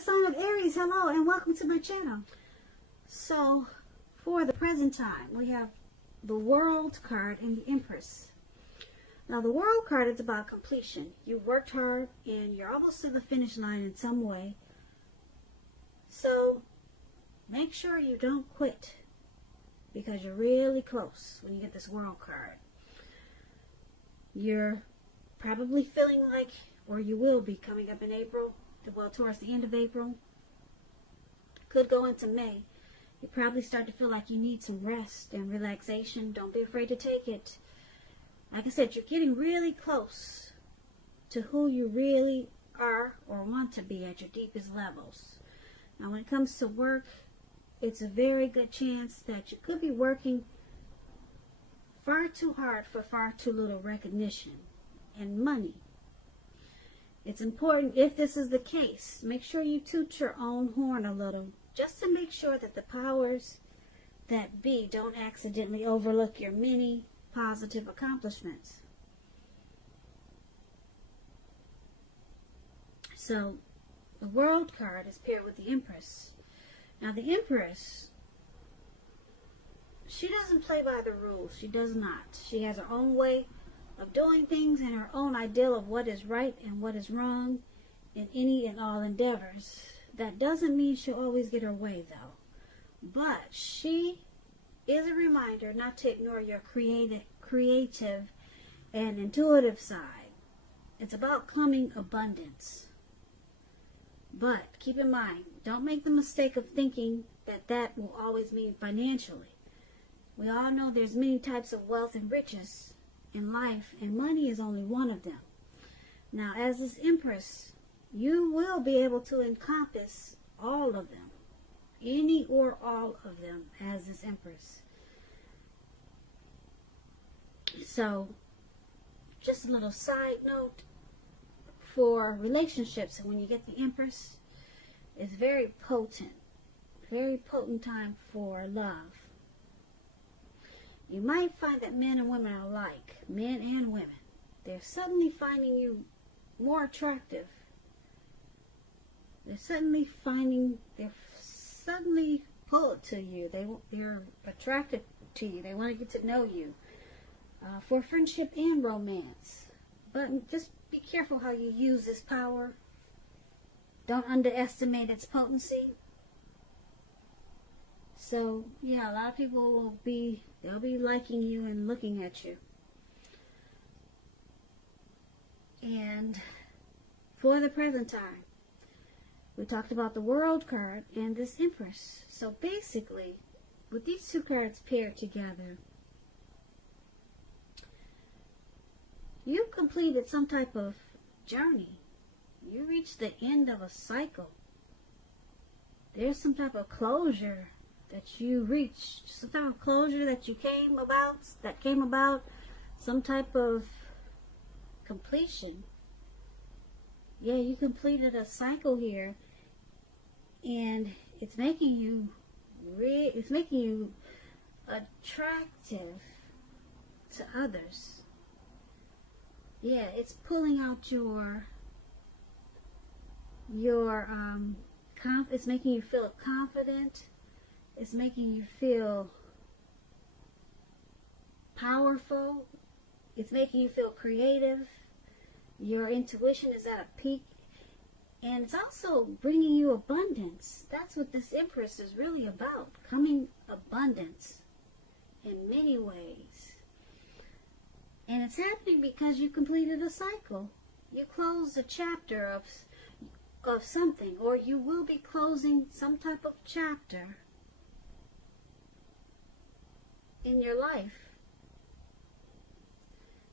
sign of Aries, hello and welcome to my channel. So, for the present time, we have the World card and the Empress. Now, the World card is about completion. You worked hard and you're almost to the finish line in some way. So, make sure you don't quit because you're really close when you get this World card. You're probably feeling like, or you will be coming up in April, well, towards the end of April, could go into May. You probably start to feel like you need some rest and relaxation. Don't be afraid to take it. Like I said, you're getting really close to who you really are or want to be at your deepest levels. Now, when it comes to work, it's a very good chance that you could be working far too hard for far too little recognition and money. It's important, if this is the case, make sure you toot your own horn a little, just to make sure that the powers that be don't accidentally overlook your many positive accomplishments. So, the World card is paired with the Empress. Now, the Empress, she doesn't play by the rules. She does not. She has her own way of doing things and her own ideal of what is right and what is wrong in any and all endeavors. That doesn't mean she'll always get her way, though. But she is a reminder not to ignore your creative and intuitive side. It's about coming abundance. But keep in mind, don't make the mistake of thinking that that will always mean financially. We all know there's many types of wealth and riches in life, and money is only one of them. Now, as this Empress, you will be able to encompass all of them, any or all of them, as this Empress. So, just a little side note for relationships, when you get the Empress, it's very potent time for love. You might find that men and women are alike, men and women. They're suddenly finding you more attractive. They're suddenly pulled to you. They're attracted to you. They want to get to know you for friendship and romance. But just be careful how you use this power. Don't underestimate its potency. So, yeah, a lot of people they'll be liking you and looking at you. And for the present time, we talked about the World card and this Empress. So basically, with these two cards paired together, you've completed some type of journey. You reached the end of a cycle. There's some type of closure that you reached, some type of closure that came about, some type of completion. Yeah, you completed a cycle here, and it's making you attractive to others. Yeah, it's pulling out it's making you feel confident. It's making you feel powerful. It's making you feel creative. Your intuition is at a peak. And it's also bringing you abundance. That's what this Empress is really about. Coming abundance in many ways. And it's happening because you completed a cycle. You closed a chapter of something, or you will be closing some type of chapter in your life.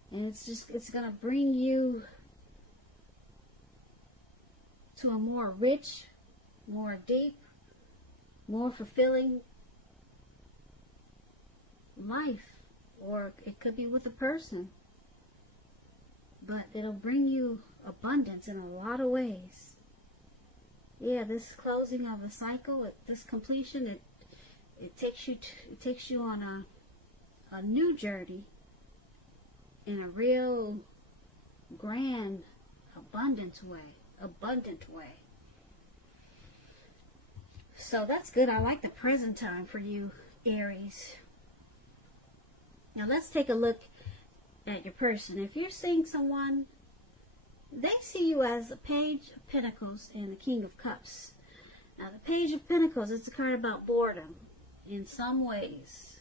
And it's going to bring you to a more rich, more deep, more fulfilling life. Or it could be with a person. But it'll bring you abundance in a lot of ways. Yeah, this closing of a cycle, this completion, it takes you on a new journey in a real grand, abundant way. So that's good. I like the present time for you, Aries. Now let's take a look at your person. If you're seeing someone, they see you as the Page of Pentacles and the King of Cups. Now the Page of Pentacles, it's a card about boredom in some ways.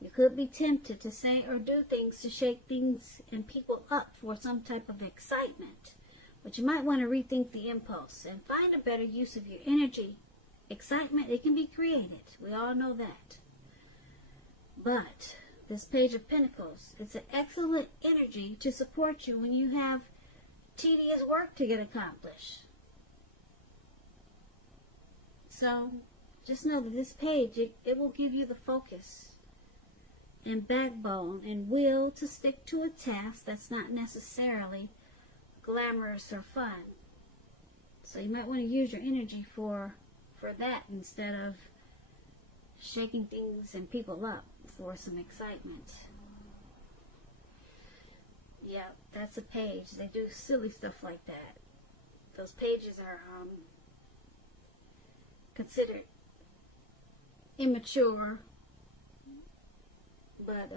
You could be tempted to say or do things to shake things and people up for some type of excitement. But you might want to rethink the impulse and find a better use of your energy. Excitement, it can be created. We all know that. But this Page of Pentacles, it's an excellent energy to support you when you have tedious work to get accomplished. So just know that this page, it will give you the focus and backbone and will to stick to a task that's not necessarily glamorous or fun. So you might want to use your energy for that instead of shaking things and people up for some excitement. Yeah, that's a page. They do silly stuff like that. Those pages are considered immature, but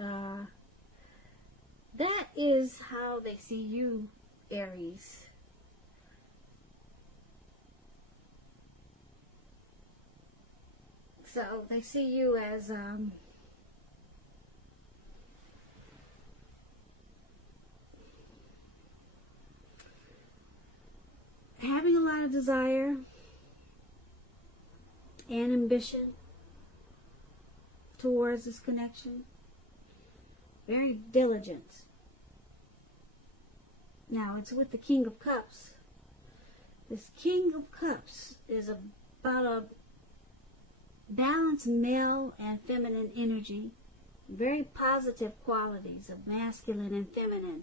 that is how they see you, Aries. So they see you as having a lot of desire and ambition towards this connection. Very diligent. Now it's with the King of Cups. This King of Cups is about a balanced male and feminine energy. Very positive qualities of masculine and feminine.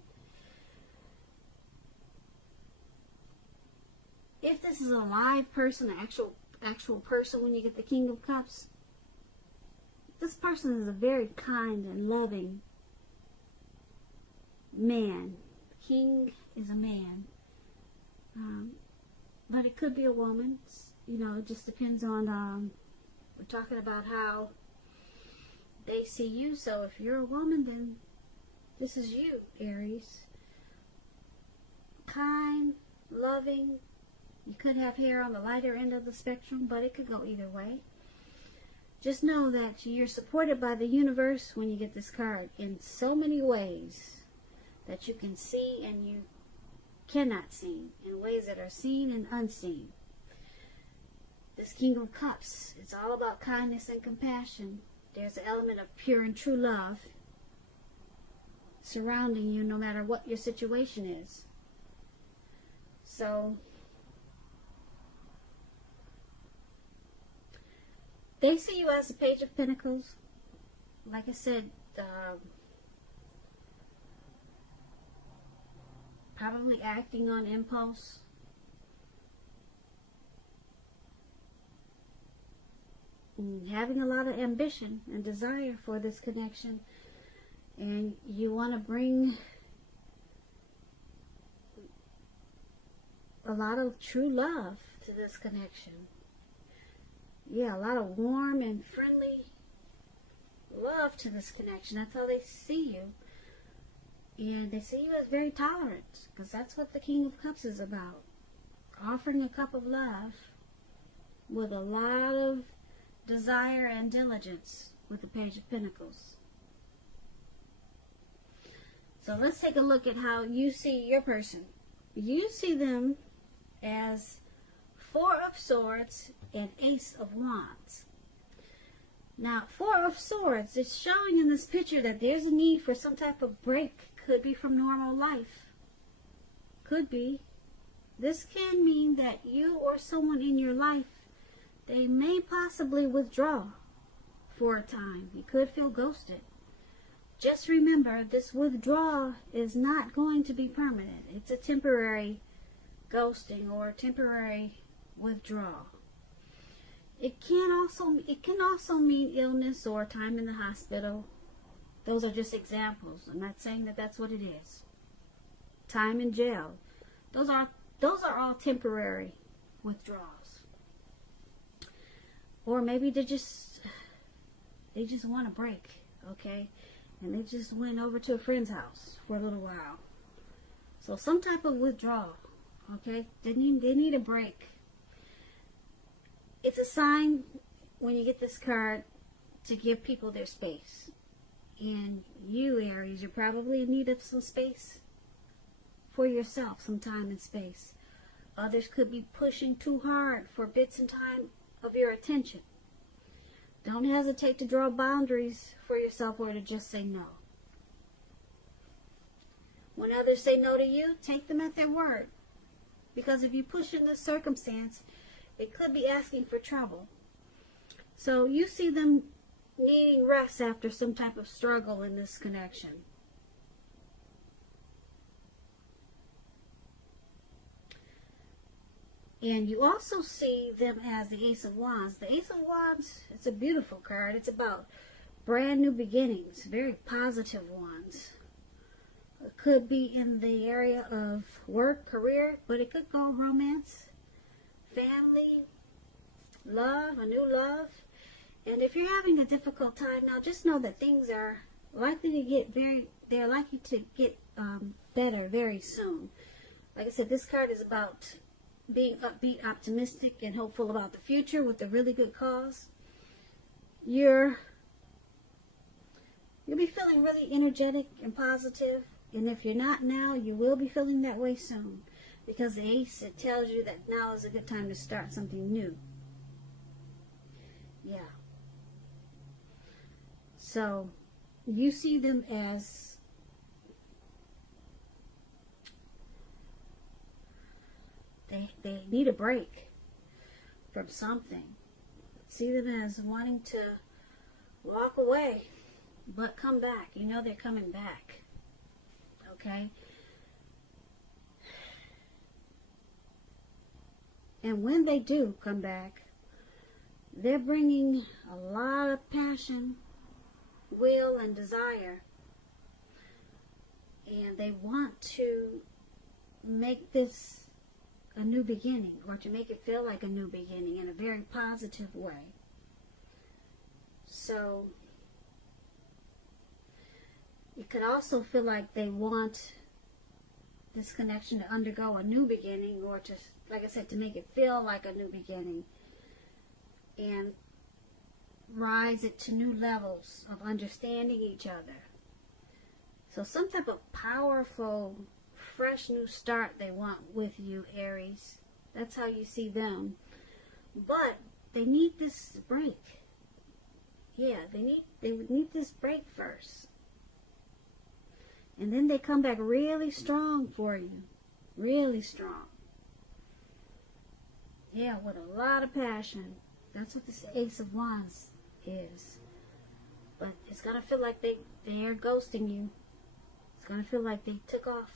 If this is a live person, an actual person, when you get the King of Cups, this person is a very kind and loving man. King is a man. But it could be a woman. You know, it just depends on, we're talking about how they see you. So if you're a woman, then this is you, Aries. Kind, loving. You could have hair on the lighter end of the spectrum, but it could go either way. Just know that you're supported by the universe when you get this card in so many ways that you can see and you cannot see, in ways that are seen and unseen. This King of Cups, it's all about kindness and compassion. There's an element of pure and true love surrounding you no matter what your situation is. So they see you as the Page of Pentacles. Like I said, probably acting on impulse. And having a lot of ambition and desire for this connection. And you want to bring a lot of true love to this connection. Yeah, a lot of warm and friendly love to this connection. That's how they see you. And they see you as very tolerant, because that's what the King of Cups is about. Offering a cup of love with a lot of desire and diligence with the Page of Pentacles. So let's take a look at how you see your person. You see them as Four of Swords and Ace of Wands. Now, Four of Swords is showing in this picture that there's a need for some type of break. Could be from normal life. Could be. This can mean that you or someone in your life, they may possibly withdraw for a time. You could feel ghosted. Just remember, this withdrawal is not going to be permanent. It's a temporary ghosting or a temporary withdrawal. It can also mean illness or time in the hospital. Those are just examples. I'm not saying that that's what it is. Time in jail. Those are all temporary withdrawals. Or maybe they just want a break, okay? And they just went over to a friend's house for a little while. So some type of withdrawal, okay? They need a break. It's a sign when you get this card to give people their space. And you, Aries, you're probably in need of some space for yourself, some time and space. Others could be pushing too hard for bits and time of your attention. Don't hesitate to draw boundaries for yourself or to just say no. When others say no to you, take them at their word. Because if you push in this circumstance, it could be asking for trouble. So you see them needing rest after some type of struggle in this connection. And you also see them as the Ace of Wands. The Ace of Wands, it's a beautiful card. It's about brand new beginnings, very positive ones. It could be in the area of work, career, but it could go romance, family, love, a new love. And if you're having a difficult time now, just know that things are likely to get better very soon. Like I said, this card is about being upbeat, optimistic, and hopeful about the future with a really good cause. You'll be feeling really energetic and positive. And if you're not now, you will be feeling that way soon. Because the Ace, it tells you that now is a good time to start something new. Yeah. So, you see them as they need a break from something. See them as wanting to walk away, but come back. You know they're coming back. Okay? And when they do come back, they're bringing a lot of passion, will, and desire. And they want to make this a new beginning, or to make it feel like a new beginning in a very positive way. So, you could also feel like they want this connection to undergo a new beginning, or to, like I said, to make it feel like a new beginning and rise it to new levels of understanding each other. So some type of powerful, fresh new start they want with you, Aries. That's how you see them. But they need this break. Yeah, they need this break first. And then they come back really strong for you. Really strong. Yeah, with a lot of passion. That's what this Ace of Wands is. But it's going to feel like they are ghosting you. It's going to feel like they took off.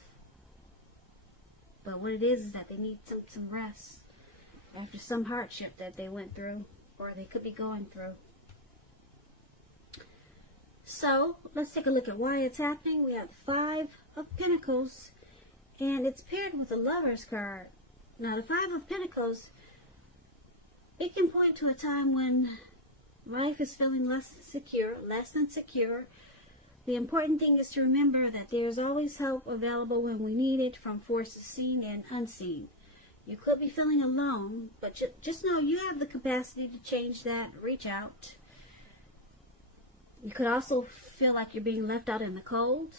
But what it is that they need some rest after some hardship that they went through, or they could be going through. So, let's take a look at why it's happening. We have the Five of Pentacles, and it's paired with the Lover's card. Now, the Five of Pentacles, it can point to a time when life is feeling less than secure. The important thing is to remember that there's always help available when we need it, from forces seen and unseen. You could be feeling alone, but just know you have the capacity to change that. Reach out. You could also feel like you're being left out in the cold,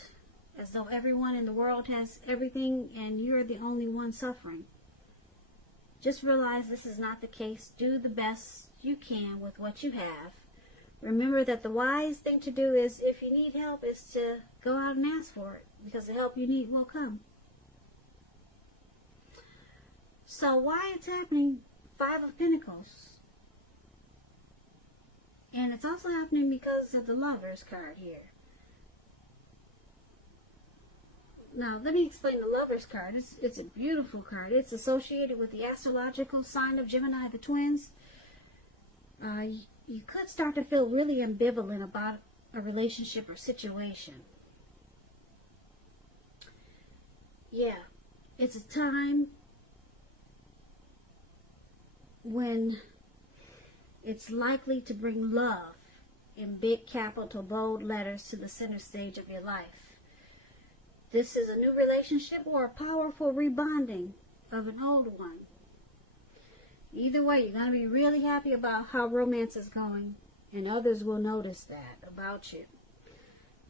as though everyone in the world has everything and you're the only one suffering. Just realize this is not the case. Do the best you can with what you have. Remember that the wise thing to do is, if you need help, is to go out and ask for it, because the help you need will come. So why it's happening? Five of Pentacles. And it's also happening because of the Lover's card here. Now, let me explain the Lover's card. It's a beautiful card. It's associated with the astrological sign of Gemini, the twins. You could start to feel really ambivalent about a relationship or situation. Yeah, it's a time when it's likely to bring love in big capital bold letters to the center stage of your life. This is a new relationship or a powerful rebonding of an old one. Either way, you're going to be really happy about how romance is going, and others will notice that about you.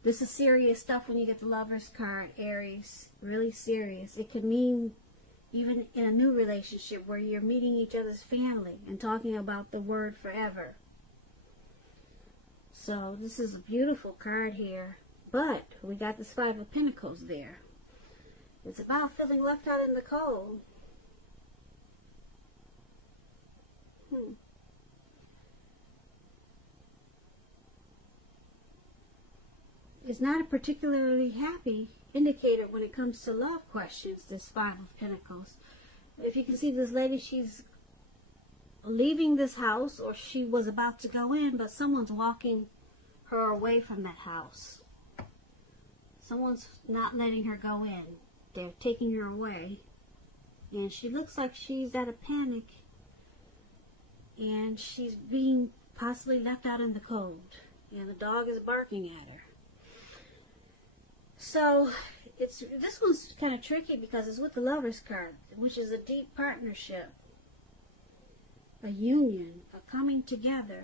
This is serious stuff when you get the Lover's card, Aries. Really serious. It could mean even in a new relationship where you're meeting each other's family and talking about the word forever. So this is a beautiful card here. But we got this Five of Pentacles there. It's about feeling left out in the cold. It's not a particularly happy indicator when it comes to love questions, this Five of Pentacles. If you can see this lady, she's leaving this house, or she was about to go in, but someone's walking her away from that house. Someone's not letting her go in. They're taking her away. And she looks like she's at a panic. And she's being possibly left out in the cold. And the dog is barking at her. So, this one's kind of tricky because it's with the Lover's card, which is a deep partnership. A union, a coming together.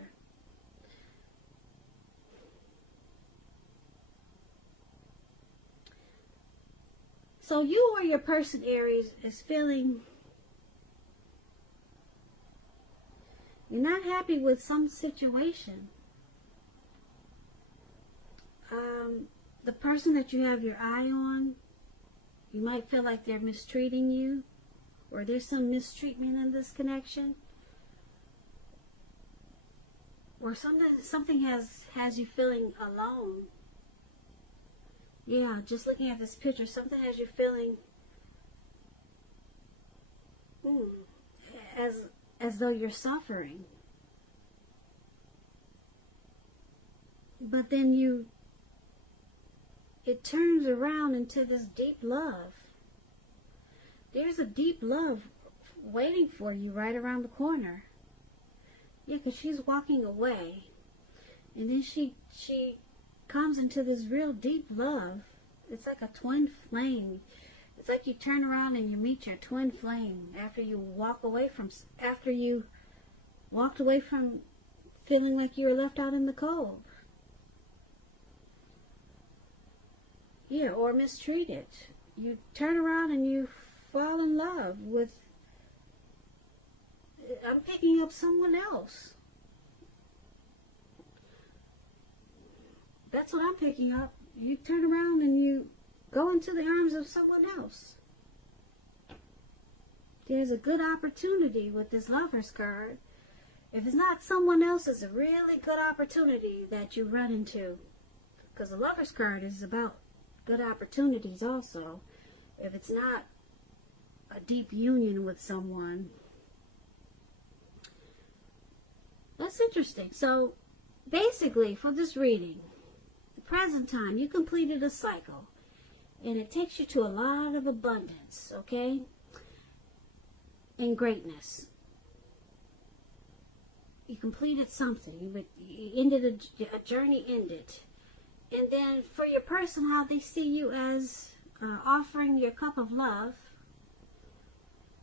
So you or your person, Aries, is feeling you're not happy with some situation. The person that you have your eye on, you might feel like they're mistreating you, or there's some mistreatment in this connection, or something has you feeling alone. Yeah, just looking at this picture, something has you feeling as though you're suffering. But then it turns around into this deep love. There's a deep love waiting for you right around the corner. Yeah, because she's walking away. And then she comes into this real deep love. It's like a twin flame. It's like you turn around and you meet your twin flame after you walked away from feeling like you were left out in the cold. Yeah, or mistreated. You turn around and you fall in love with, I'm picking up someone else. That's what I'm picking up. You turn around and you go into the arms of someone else. There's a good opportunity with this Lover's card. If it's not someone else, it's a really good opportunity that you run into. Because the Lover's card is about good opportunities also. If it's not a deep union with someone. That's interesting. So, basically, for this reading, the present time, you completed a cycle. And it takes you to a lot of abundance, okay? And greatness. You completed something. You ended a journey ended. And then for your person, how they see you as offering your cup of love.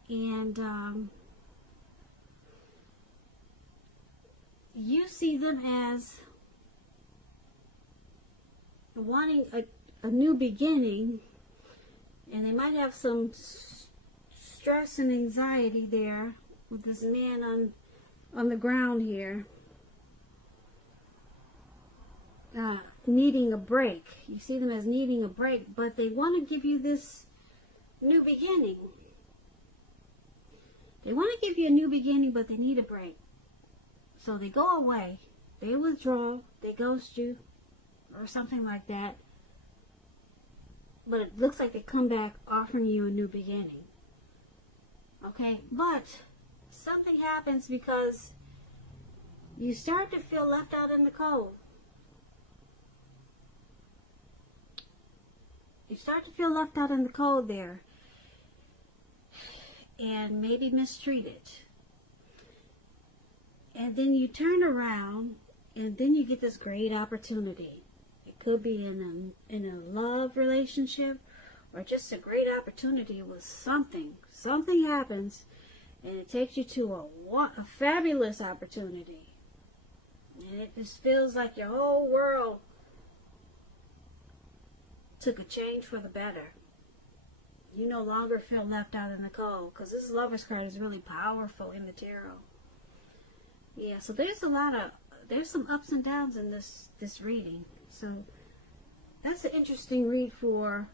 And you see them as wanting a new beginning. And they might have some stress and anxiety there with this man on the ground here. Needing a break. You see them as needing a break, but they want to give you this new beginning. They want to give you a new beginning, but they need a break. So they go away, they withdraw, they ghost you, or something like that. But it looks like they come back offering you a new beginning. Okay, but something happens because you start to feel left out in the cold. You start to feel left out in the cold there. And maybe mistreated. And then you turn around, and then you get this great opportunity. It could be in a love relationship, or just a great opportunity with something. Something happens, and it takes you to a fabulous opportunity. And it just feels like your whole world took a change for the better. You no longer feel left out in the cold, because this Lover's card is really powerful in the tarot. Yeah, so there's some ups and downs in this reading. So that's an interesting read for